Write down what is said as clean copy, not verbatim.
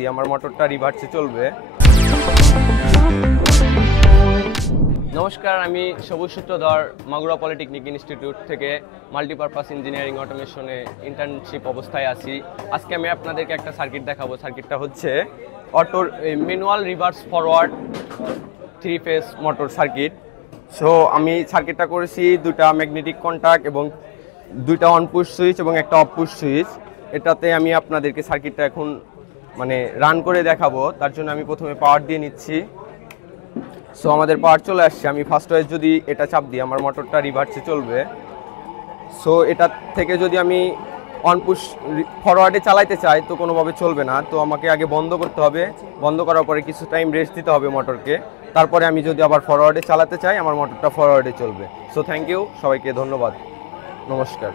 দিয়ে আমার মোটরটা রিভার্সে চলবে। নমস্কার, আমি সবুজ সূত্রধর মাগুরা পলিটেকনিক ইনস্টিটিউট থেকে মাল্টিপারপাস ইঞ্জিনিয়ারিং অটোমেশনে ইন্টার্নশিপ অবস্থায় আছি। আজকে আমি আপনাদেরকে একটা সার্কিট দেখাবো। সার্কিটটা হচ্ছে অটোর manual reverse forward 3 phase motor circuit. So আমি সার্কিটটা করেছি দুটা ম্যাগনেটিক কন্টাক্ট এবং দুইটা অন পুশ সুইচ এবং একটা অফ পুশ সুইচ। এটাতে আমি আপনাদেরকে সার্কিটটা এখন রান করে দেখাবো। তার জন্য আমি প্রথমে পাওয়ার দিয়ে নিচ্ছি। সো আমাদের পাওয়ার চলে আসছে। আমি ফার্স্ট ওয়াইজ যদি এটা চাপ দিই আমার মোটরটা রিভার্সে চলবে। সো এটা থেকে যদি আমি অন পুশ ফরওয়ার্ডে চালাইতে চাই তো কোনোভাবে চলবে না, তো আমাকে আগে বন্ধ করতে হবে। বন্ধ করার পরে কিছু টাইম রেস্ট দিতে হবে মোটরকে। তারপরে আমি যদি আবার ফরওয়ার্ডে চালাতে চাই আমার মোটরটা ফরওয়ার্ডে চলবে। সো থ্যাংক ইউ, সবাইকে ধন্যবাদ, নমস্কার।